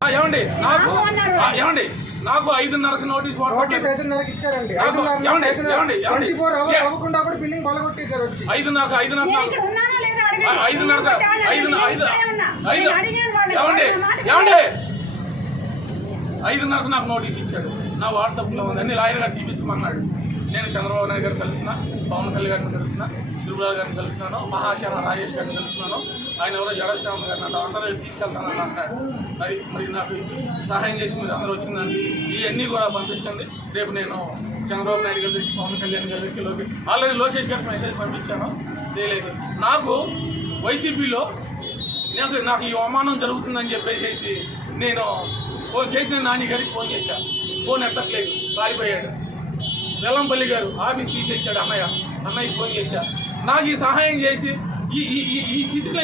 ఆ, ఏమండి? నాకు నాకు అన్నారు. ఆ, ఏమండి? నాకు ఐదున్నరకు నోటీస్ వాట్సాప్ నోటీస్ ఐదున్నరకి ఇచ్చారండి. ఐదున్నర? ఐదున్నర అవ్వకుండా కూడా బిల్డింగ్ వచ్చి. ఐదున్నరకు ఇంకొకటి వాళ్ళు ఐదు అడిగారు, ఐదు ఏమండి? ఐదున్నరకు నాకు నోటీస్ ఇచ్చాడు. నా వాట్సాప్లో ఉంది. అన్ని లాయర్ గారు తీపించమన్నాడు నేను చంద్రబాబు నాయుడు గారు కలిసిన పవన్ కళ్యాణ్ గారిని కలిసిన తిరుమల గారిని కలిసినాను మహాశర రాజేష్ గారిని కలిసినాను. ఆయన ఎవరో జడశ్యామ గారిని అంటే అందరూ తీసుకెళ్తానని అంటాడు అది మరి నాకు సహాయం చేసి మీరు అందరూ వచ్చిందండి. ఇవన్నీ కూడా పంపించండి. రేపు నేను చంద్రబాబు నాయుడు గారి దగ్గరికి పవన్ కళ్యాణ్ గారి దగ్గరికి లోకేష్ ఆల్రెడీ లోకేష్ గారికి మెసేజ్ పంపించాను. తెలియలేదు. నాకు వైసీపీలో నాకు నాకు ఈ అవమానం జరుగుతుందని చెప్పేసి నేను ఫోన్ చేసిన నాని గారికి ఫోన్ చేశాను ఫోన్ ఎత్తట్లేదు. పారిపోయాడు వెల్లంపల్లి గారు ఆఫీస్ తీసేసాడు అన్నయ్య. అన్నయ్య ఫోన్ చేశా. నాకు ఈ సహాయం చేసి ఈ ఈ ఈ స్థితిలో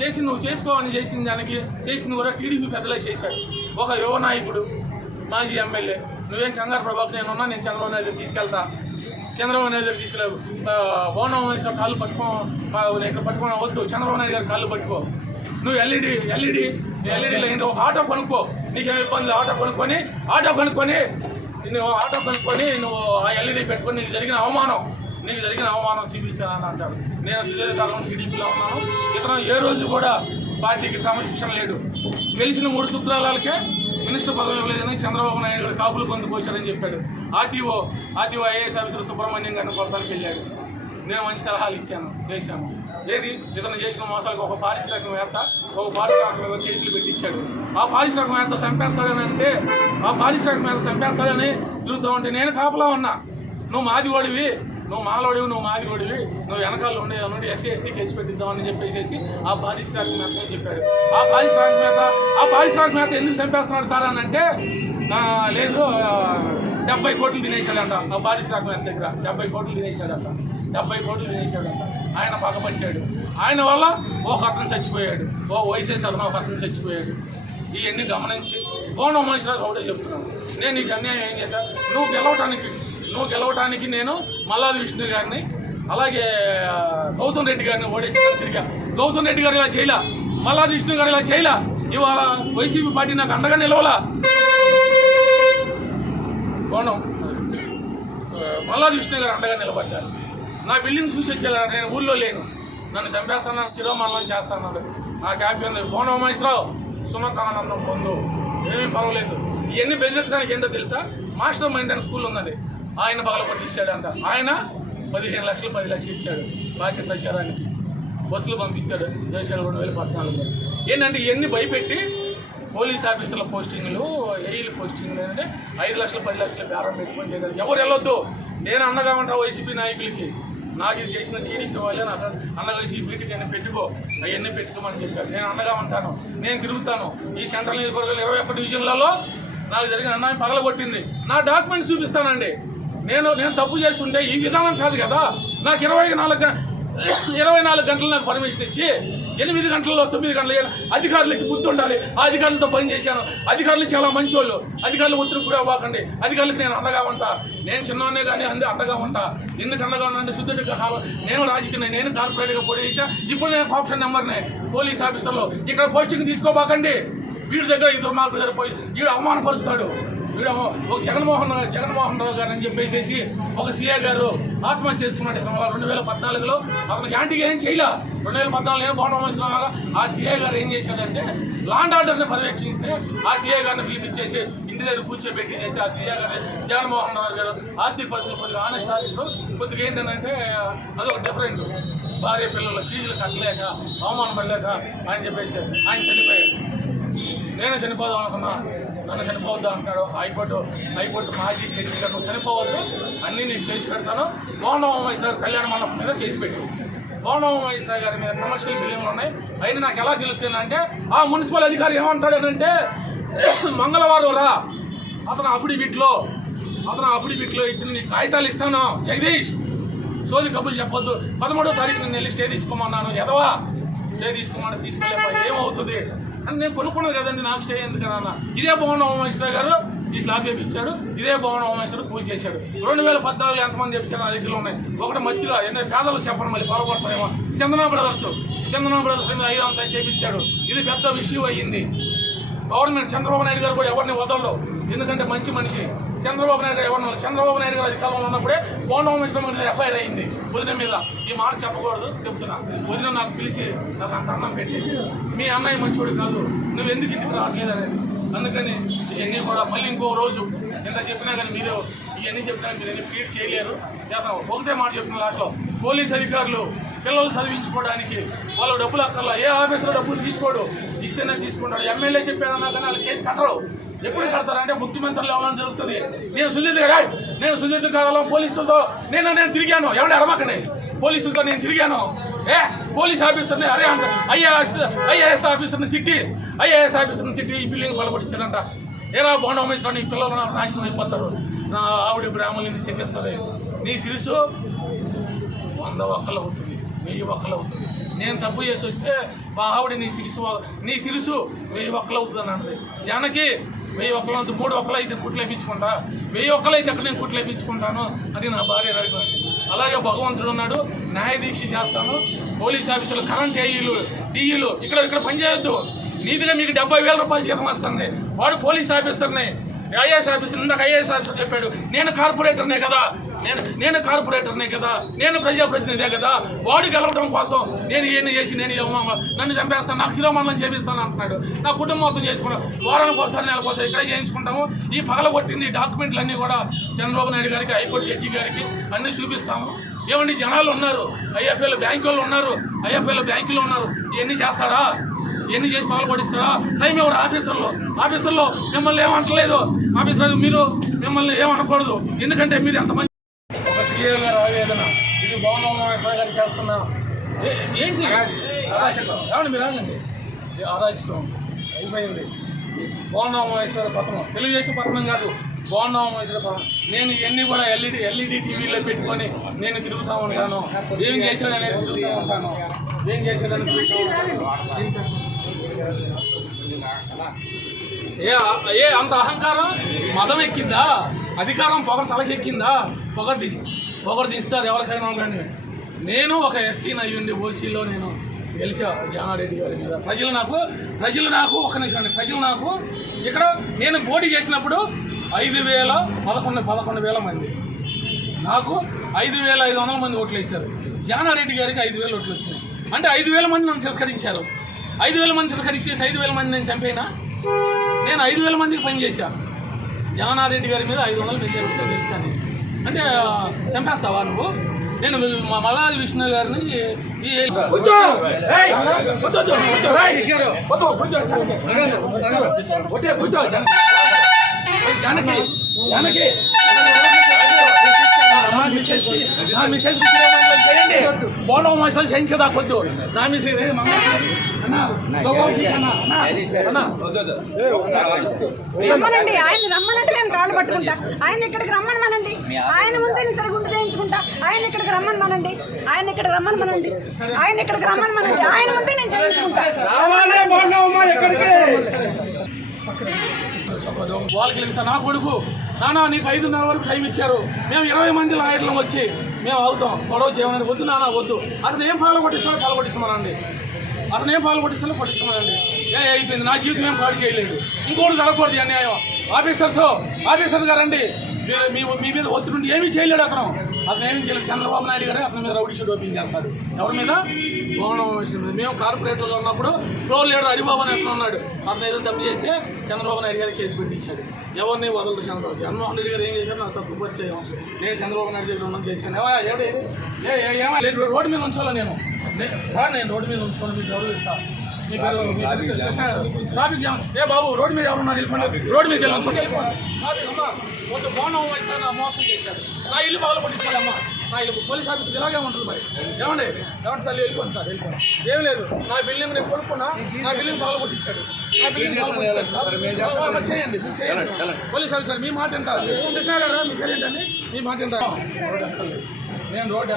చేసి నువ్వు చేసుకోవాలని చేసిన దానికి చేసిన కూడా టీడీపీ పెద్దలే చేశాడు ఒక యువ నాయకుడు మాజీ ఎమ్మెల్యే. నువ్వేం కంగారు ప్రభాకు నేను ఉన్నా నేను చంద్రబాబు నాయుడు తీసుకెళ్తా. చంద్రబాబు నాయుడు దగ్గర తీసుకెళ్ళావు. ఓనం వేసిన కాళ్ళు పట్టుకో ఇక్కడ పట్టుకోవడం వద్దు. చంద్రబాబు నాయుడు గారు కాళ్ళు పట్టుకో. నువ్వు E ఎల్ఈడి ఎల్ఈడి ఎల్ఈడిలో ఏంటో ఒక ఆటో కొనుక్కో. నీకేమి ఇబ్బంది? ఆటో కొనుక్కొని ఆటో కొనుక్కొని నువ్వు ఆటో కనుక్కొని నువ్వు ఆ ఎల్ఈడి పెట్టుకొని నీకు జరిగిన అవమానం నీకు జరిగిన అవమానం చూపించానని అంటారు. నేను సుదీర్ఘకాలం టీడీపీలో ఉన్నాను. ఇతను ఏ రోజు కూడా పార్టీకి క్రమశిక్షణ లేడు గెలిచిన మూడు సూత్రాలకే మినిస్టర్ పదవి ఇవ్వలేదని చంద్రబాబు నాయుడు గారు కాపులు పొందుకొచ్చారని చెప్పాడు. RTO RTO IAS officer Subrahmanyam గారిని కొడతానికి వెళ్ళాడు. నేను మంచి సలహాలు ఇచ్చాను. చేశాను. ఏది ఇతను చేసిన మోసాలకు ఒక పారిశ్రామికవేత్త ఒక పారిశ్రామికవేత్త కేసులు పెట్టించాడు ఆ పారిశ్రామికవేత్త చంపేస్తాడని అంటే ఆ పారిశ్రామికవేత్త చంపేస్తాడని తిరుగుతూ ఉంటే నేను కాపలా ఉన్నా. నువ్వు మాదివాడివి నువ్వు మాలోడివి నువ్వు మాదివాడివి నువ్వు వెనకాల ఉండే నుండి ఎస్సీ ఎస్టీ కేసు పెట్టిద్దామని చెప్పేసి ఆ పారిశ్రామికవేత్త చెప్పాడు. ఆ పారిశ్రామికవేత్త ఆ పారిశ్రామికవేత్త ఎందుకు చంపేస్తున్నాడు సార్ అని అంటే లేదు డెబ్బై కోట్లు తినేశాడంట. ఆ పారిశ్రామికవేత్త దగ్గర డెబ్బై కోట్లు తినేశాడంట. డెబ్బై కోట్లు తినేశాడంట. ఆయన పగబట్టాడు. ఆయన వల్ల ఓ అతను చచ్చిపోయాడు. ఓ వైసెస్ అతను ఒక అతను చచ్చిపోయాడు. ఇవన్నీ గమనించి కోన మనుషులకు ఒకటే చెప్తున్నాను నేను నీకు అన్యాయం ఏం చేశాను నువ్వు గెలవటానికి నువ్వు గెలవటానికి నేను మల్లాది విష్ణు గారిని అలాగే గౌతమ్ రెడ్డి గారిని ఓడించడానికి తిరిగా. గౌతమ్ రెడ్డి గారు ఇలా చేయలే? మల్లాది విష్ణు గారు ఇలా చేయలే? ఇవాళ వైసీపీ పార్టీ నాకు అండగా నిలవలా? కోణం మల్లాది విష్ణు గారు అండగా నిలబడ్డారు. నా బిల్డింగ్ చూసి వచ్చారు నేను ఊళ్ళో లేను. నన్ను చంపేస్తాను చిరోమరణం చేస్తాను నా క్యాబ్ ఉంది కోణం మహేశ్వరావు సునకానందం పొందు. ఏమీ పర్వాలేదు. ఇవన్నీ బెదిరించడానికి ఏంటో తెలుసా? మాస్టర్ మైండ్ అని స్కూల్ ఉన్నది. ఆయన పగల కొట్టిచ్చాడంట ఆయన పదిహేను లక్షలు పది లక్షలు ఇచ్చాడు. బాకీ ప్రచారానికి బస్సులు పంపించాడు. దేశాలు రెండు వేల పద్నాలుగులో. ఏంటంటే ఇవన్నీ భయపెట్టి పోలీస్ ఆఫీసర్ల పోస్టింగ్లు ఏఈల పోస్టింగ్లు ఏంటంటే ఐదు లక్షలు పది లక్షలు బేరం పెట్టుకొని చేయగలరు ఎవరు వెళ్ళొద్దు. నేను అండగా ఉంటా వైసీపీ నాయకులకి. నాకు ఇది చేసిన టీడీపీ వాళ్ళే నాకు అన్నగా ఈ నేను పెట్టుకో. అవన్నీ పెట్టుకోమని చెప్పారు. నేను అండగా ఉంటాను. నేను తిరుగుతాను. ఈ సెంట్రల్ నియోజకవర్గాలు ఇరవై ఒక్క డివిజన్లలో నాకు జరిగిన అన్యాయం పగలగొట్టింది. నా డాక్యుమెంట్స్ చూపిస్తానండి. నేను నేను తప్పు చేస్తుంటే ఈ విధానం కాదు కదా. నాకు ఇరవై నాలుగు ఇరవై నాలుగు గంటలు నాకు పర్మిషన్ ఇచ్చి ఎనిమిది గంటల్లో తొమ్మిది గంటలు అధికారులకి బుద్ధి ఉండాలి. ఆ అధికారులతో పని చేశాను. అధికారులు చాలా మంచోళ్ళు. అధికారులు ఒత్తిడి కూడా అవ్వకండి. అధికారులకు నేను అండగా ఉంటా. నేను చిన్నవాడినే కానీ అందరూ అండగా ఉంటా. ఎందుకు అండగా ఉన్నానంటే శుద్ధుడి కాలం నేను రాజకీయ నేను కార్పొరేట్గా పోటీ చేశా. ఇప్పుడు నేను ఆప్షన్ నెంబర్నే పోలీస్ ఆఫీసర్లో. ఇక్కడ పోస్టింగ్ తీసుకోబాకండి. వీడి దగ్గర ఇద్దరు మాకు దగ్గర పోయి వీడు అవమానపరుస్తాడు. ఒక జగన్మోహన్ జగన్మోహన్ రావు గారు అని చెప్పేసి ఒక సీఏ గారు ఆత్మహత్య చేసుకున్నాడు రెండు వేల పద్నాలుగులో అతనికి యాంటీగా ఏం చేయలే? రెండు వేల పద్నాలుగు నేను బాగుండడం వస్తున్నాగా ఆ సీఏ గారు ఏం చేశాడంటే లాండ్ ఆర్డర్ని పర్యవేక్షిస్తే ఆ సీఏ గారిని పిలిపించేసి ఇంటి దగ్గర కూర్చోబెట్టి చేసి ఆ సీఏ గారి జగన్మోహన్ రావు గారు ఆర్థిక పరిస్థితులు కొద్దిగా ఆనెస్ట్ ఆఫీసర్ కొద్దిగా ఏంటంటే అదొక డిఫరెంట్ భార్య పిల్లల ఫీజులు కట్టలేక అవమానం పడలేక అని చెప్పేసి ఆయన చనిపోయాడు. నేను చనిపోదాం అనుకున్నా. నన్ను చనిపోవద్దు అంటాడు. హైకోర్టు హైకోర్టు మాజీ జడ్జి గారు నువ్వు చనిపోవద్దు. అన్నీ నేను చేసి పెడతాను. గోండమేశ్వర కళ్యాణ మండపం మీద కేసు పెట్టు. గోండమేశ్వర గారి మీద కమర్షియల్ బిల్డింగ్లు ఉన్నాయి. అయినా నాకు ఎలా తెలుస్తుంది అంటే ఆ మున్సిపల్ అధికారి ఏమంటాడు అంటే మంగళవారం రా. అతను అఫిడవిట్లో అతను అఫిడవిట్లో ఇచ్చిన నీ కాగితాలు ఇస్తాను. జగదీష్ సోది కబుర్లు చెప్పొద్దు. పదమూడో తారీఖు నేను వెళ్ళి స్టే తీసుకోమన్నాను. ఎదవా? స్టే తీసుకోమని తీసుకెళ్ళేపా ఏమవుతుంది? అని నేను కొనుక్కున్నాను కదండి నాకు స్టే ఎందుకన్నా ఇదే భవన హోమేశ్వర గారు ఈ స్లాబ్ చేపించాడు ఇదే భవన హోమేశ్వర పూజ చేశాడు. రెండు వేల పద్నాలుగు ఎంతమంది చెప్పించారు నా దగ్గర ఉన్నాయి. ఒకటి మంచిగా ఎన్నో పేదలు చెప్పడం మళ్ళీ పొరపడతారేమో చందనా బ్రదర్స్ చందనా బ్రదర్స్ మీద ఐదు అంతా చేపించాడు. ఇది పెద్ద విషయం అయ్యింది. గవర్నమెంట్ చంద్రబాబు నాయుడు గారు కూడా ఎవరిని వదలరు ఎందుకంటే మంచి మనిషి. చంద్రబాబు నాయుడు గారు చంద్రబాబు నాయుడు గారు అధికారంలో ఉన్నప్పుడే బోండం మిశ్రమ ఎఫ్ఐఆర్ అయింది. వదిన మీద ఈ మాట చెప్పకూడదు చెప్తున్నా. వదిన నాకు పిలిచి నాకు అంత అన్నం పెట్టేసి మీ అన్నయ్య మంచోడు కాదు నువ్వు ఎందుకు ఇంటికి రావట్లేదు అనేది. అందుకని ఇవన్నీ కూడా మళ్ళీ ఇంకో రోజు ఎంత చెప్పినా కానీ మీరు ఇవన్నీ చెప్పినా మీరు ఎన్ని ఫీడ్ చేయలేరు. చేస్తాం ఒకటే మాట చెప్పిన లాస్ట్లో పోలీస్ అధికారులు పిల్లలు చదివించుకోవడానికి వాళ్ళు డబ్బులు అక్కర్లా? ఏ ఆఫీసులో డబ్బులు తీసుకోడు? ఇస్తేనే తీసుకుంటాడు. ఎమ్మెల్యే చెప్పాడన్నా కానీ వాళ్ళు కేసు కట్టరు. ఎప్పుడు కడతారంటే ముఖ్యమంత్రులు ఎవరైనా జరుగుతుంది. నేను సుజిత్ గారు నేను సుజిత్ కావాలం పోలీసులతో నేను నేను తిరిగాను. ఎవరు అడమకండి పోలీసులతో నేను తిరిగాను. ఏ పోలీస్ ఆఫీసర్ని అరే అంట ఐఏఎస్ ఐఏఎస్ ఆఫీసర్ని తిట్టి ఐఏఎస్ ఆఫీసర్ని తిట్టి ఈ బిల్డింగ్ పలగొట్టించారంట ఏరా బోండా ఉమేశ్వరం నీ పిల్లలు నాశనం అయిపోతారు. నా ఆవిడ బ్రాహ్మణుని చెప్పేస్తుంది నీ సిరుసు వంద ఒక్కలు అవుతుంది వెయ్యి ఒక్కలు అవుతుంది. నేను తప్పు చేసి వస్తే మా ఆవిడ నీ సిరుసు నీ సిరుసు వెయ్యి ఒక్కలు అవుతుంది అన్నది. జానకి వెయ్యి ఒక్కలు అవుతుంది మూడు ఒక్కలు అయితే కుట్లు వేయించుకుంటా వెయ్యి ఒక్కలు అయితే అక్కడ నేను కుట్లు వేయించుకుంటాను అది నా భార్య నడిపోయింది అలాగే భగవంతుడు ఉన్నాడు న్యాయదీక్ష చేస్తాను. పోలీస్ ఆఫీసులు కరెంట్ ఏఈలు డిఈలు ఇక్కడ ఇక్కడ పనిచేయొద్దు. నీతిగా మీకు డెబ్బై వేల రూపాయలు జీతం వస్తుంది. వాడు పోలీస్ ఆఫీసర్ని ఐఏఎస్ ఆఫీసర్ ఇందాక ఐఏఎస్ ఆఫీసర్ చెప్పాడు. నేను కార్పొరేటర్నే కదా. నేను నేను కార్పొరేటర్నే కదా. నేను ప్రజాప్రతినిధే కదా. వాడు గెలవడం కోసం నేను ఏం చేసి నేను ఏమో నన్ను చంపేస్తాను. నాకు శిరోమండలం చేపిస్తాను అంటున్నాడు. నా కుటుంబం మొత్తం చేసుకున్నాను వారానికి వస్తాను నెలకు వస్తాను ఇక్కడే చేయించుకుంటాము. ఈ పగల కొట్టింది డాక్యుమెంట్లు అన్నీ కూడా చంద్రబాబు నాయుడు గారికి హైకోర్టు జడ్జి గారికి అన్నీ చూపిస్తాము. ఏమండి జనాలు ఉన్నారు. ఐఎఫ్ఏలో బ్యాంకు ఉన్నారు. ఐఎఫ్ఏలో బ్యాంకులో ఉన్నారు. ఇవన్నీ చేస్తారా ఎన్ని చేసి పగలు పడిస్తారా టైం ఎవరు? ఆఫీసర్లో. ఆఫీసర్లో మిమ్మల్ని ఏమంటలేదు. ఆఫీసర్ మీరు మిమ్మల్ని ఏమనకూడదు. ఎందుకంటే మీరు ఎంతమంది ఒక సీఏ గారు ఆవేదన. ఇది భవన గారు చేస్తున్నా ఏంటి? మీరు అరాచకం అయిపోయింది. భవనమేశ్వర పట్టణం తెలుగుదేశం పట్టణం కాదు. భవనమేశ్వర పట్టణం నేను ఇవన్నీ కూడా ఎల్ఈడి ఎల్ఈడి టీవీలో పెట్టుకొని నేను తిరుగుతూ ఉంటాను. ఏం చేశాడని తిరుగుతూ ఉంటాను. ఏం చేశాడని తిరుగుతూ ఉంటాను. ఏ ఏ అంత అహంకారం? మదం ఎక్కిందా? అధికారం పొగరు తలకి ఎక్కిందా? పొగరు తీ పొగరు తీస్తారు ఎవరికైనా కానీ. నేను ఒక ఎస్సీ అయ్యుండి ఓసీలో నేను గెలిచా జానారెడ్డి గారి మీద. ప్రజలు నాకు ప్రజలు నాకు ఒక నిమిషం ప్రజలు నాకు ఇక్కడ నేను పోటీ చేసినప్పుడు ఐదు వేల పదకొండు పదకొండు వేల మంది. నాకు ఐదు వేల ఐదు వందల మంది ఓట్లు వేశారు. జానారెడ్డి గారికి ఐదు వేల ఓట్లు వచ్చినాయి. అంటే ఐదు వేల మంది నన్ను తిరస్కరించారు. ఐదు వేల మంది తిరస్కరించేసి ఐదు వేల మంది నేను చంపేనా? నేను ఐదు వేల మందికి పనిచేశా జానారెడ్డి గారి మీద ఐదు వందల జరుగుతుంది తెలిసాను అంటే చంపేస్తావా నువ్వు? నేను మా మల్లాది విష్ణు గారిని జానకి బోలో మసాలు చేయించదా కొద్దు నా మిసెస్ ఏ మమ్మ అన్న గోపాల్జీ అన్న అన్న అన్న రమ్మనండి ఆయన రమ్మనంటే నేను కాళ్ళు పట్టుకుంటా. ఆయన ఇక్కడికి రమ్మనమనండి. ఆయన ముందే నేను సరిగ్గా గుండు చేయించుకుంటా. ఆయన ఇక్కడికి రమ్మనమనండి. ఆయన ఇక్కడికి రమ్మనమనండి. ఆయన ఇక్కడికి రమ్మనమనండి. ఆయన ముందే నేను చేయించుకుంటా. వాళ్ళకి నా కొడుకు. నానా నీకు ఐదున్నర వరకు టైం ఇచ్చారు. మేము ఇరవై మంది లాయర్లం వచ్చి మేము అవుతాం గొడవ చేయమని వద్దు నాన్న వద్దు. అతను ఏం పాలు కొట్టిస్తారో పాలు కొట్టించమనండి. అతను ఏం పాలు కొట్టిస్తారో కొట్టించమనండి. ఏ అయిపోయింది. నా జీవితం ఏం పాడు చేయలేదు. ఇంకోటి జరగకూడదు అన్యాయం. ఆఫీసర్స్ ఆఫీసర్ గారండి. మీరు మీ మీ మీద ఒత్తిడి ఏమీ చేయలేడు అతను. అతను ఏమీ చేయలేదు. చంద్రబాబు నాయుడు గారే అతని మీద రౌడీ షూట్ ఓపెన్ చేస్తాడు. ఎవరి మీద? మీద. మేము కార్పొరేటర్లో ఉన్నప్పుడు ఫ్లోర్ లీడర్ హరిబాబు అని ఉన్నాడు. అతను ఏదో తప్పు చేస్తే చంద్రబాబు నాయుడు గారికి కేసు పెట్టించాడు. ఎవరిని వదలరు చంద్రబాబు జగన్మోహన్ రెడ్డి గారు ఏం చేశారు నాకు తప్పు పరిచయం నేను చంద్రబాబు నాయుడు దగ్గర ఉన్నాను చేశాను. ఏమా ఏమిటి? ఏ ఏ- ఏమా లేదు రోడ్డు మీద ఉంచాలా నేను? సార్ నేను రోడ్డు మీద ఉంచుకోండి మీకు కృష్ణ గారు. ట్రాఫిక్ జామ్ ఏ బాబు రోడ్డు మీద ఎవరున్నారు? వెళ్ళిపోండి. రోడ్డు మీదకి వెళ్ళి ఉంచండి. ట్రాఫిక్ అమ్మా, కొంచెం బాగున్నాం మోసం చేశారు. నా ఇల్లు కొట్టించాలమ్మా నా ఇల్లు పోలీస్ ఆఫీసర్ ఇలాగే ఉంటుంది మరి. ఏమండి? ఏమంటే తల్లి వెళ్ళిపోండి సార్ వెళ్ళిపోండి. ఏం లేదు. నా బిల్డింగ్ నేను కొనుక్కున్నా నా బిల్డింగ్ పగల కొట్టించాడు. నా బిల్డింగ్ పగల కొట్టించాడు సార్. చేయండి చేయండి. పోలీస్ ఆఫీసర్ మీ మాట వింటారు. కృష్ణ గారు మీ పేరు ఏంటండి? మీ మాట వింటారు. నేను రోడ్డు.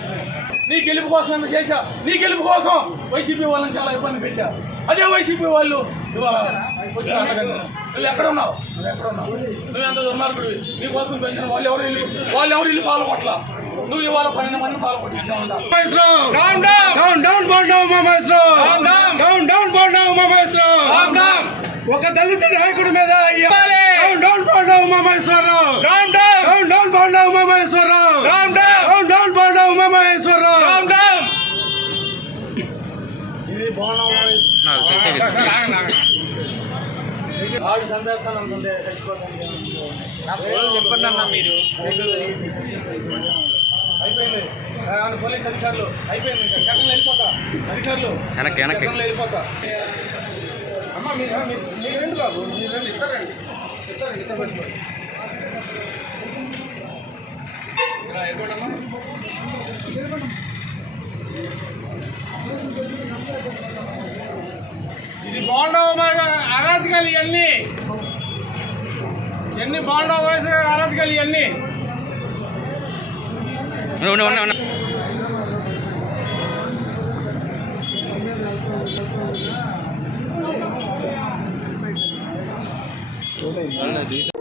నీ గెలుపు కోసం ఎంత చేశా. నీ గెలుపు కోసం వైసీపీ వాళ్ళని చాలా ఇబ్బంది పెట్టా. అదే వైసీపీ వాళ్ళు ఇవాళ. నువ్వు ఎక్కడ ఉన్నావు? నువ్వు ఎక్కడ ఉన్నావు? నువ్వు ఎంత దుర్మార్గుడివి? నీ కోసం పెంచిన వాళ్ళు ఎవరు ఇల్లు? వాళ్ళు ఎవరు ఇల్లు పాలు కొట్ల నువ్వు ఇవాళ పన్నెండు మంది పాలు కొట్టించావు Down, down, down, down, burn down, Mama Islam. Down, down, down, down, burn down, Mama Islam. ఒక దళిత నాయకుడి మీద down down Banda Umamaheswararao down down down down Banda Umamaheswararao down down down Banda Umamaheswararao down down ఇది ఆవిడ సందేస్తాను అనుకుంటే చచ్చిపోతాను మీరు. అయిపోయింది. పోలీస్ అధికారులు. అయిపోయింది ఇంకా. సెకండ్లో వెళ్ళిపోతా. అధికారులు. సెకండ్లో వెళ్ళిపోతా. అమ్మ మీరు మీరు- రండి బాబు మీరు రండి ఇద్దరు రండి ఇద్దరు ఇద్దరు పెట్టుకోండి ఎక్కడమ్మా ఇది బాండా అరాజకాలు ఇవన్నీ. ఎన్ని బాండా వయసు అరాజకాలు ఇవన్నీ. ఉన్నా ఉన్నా ఉన్నా చూడండి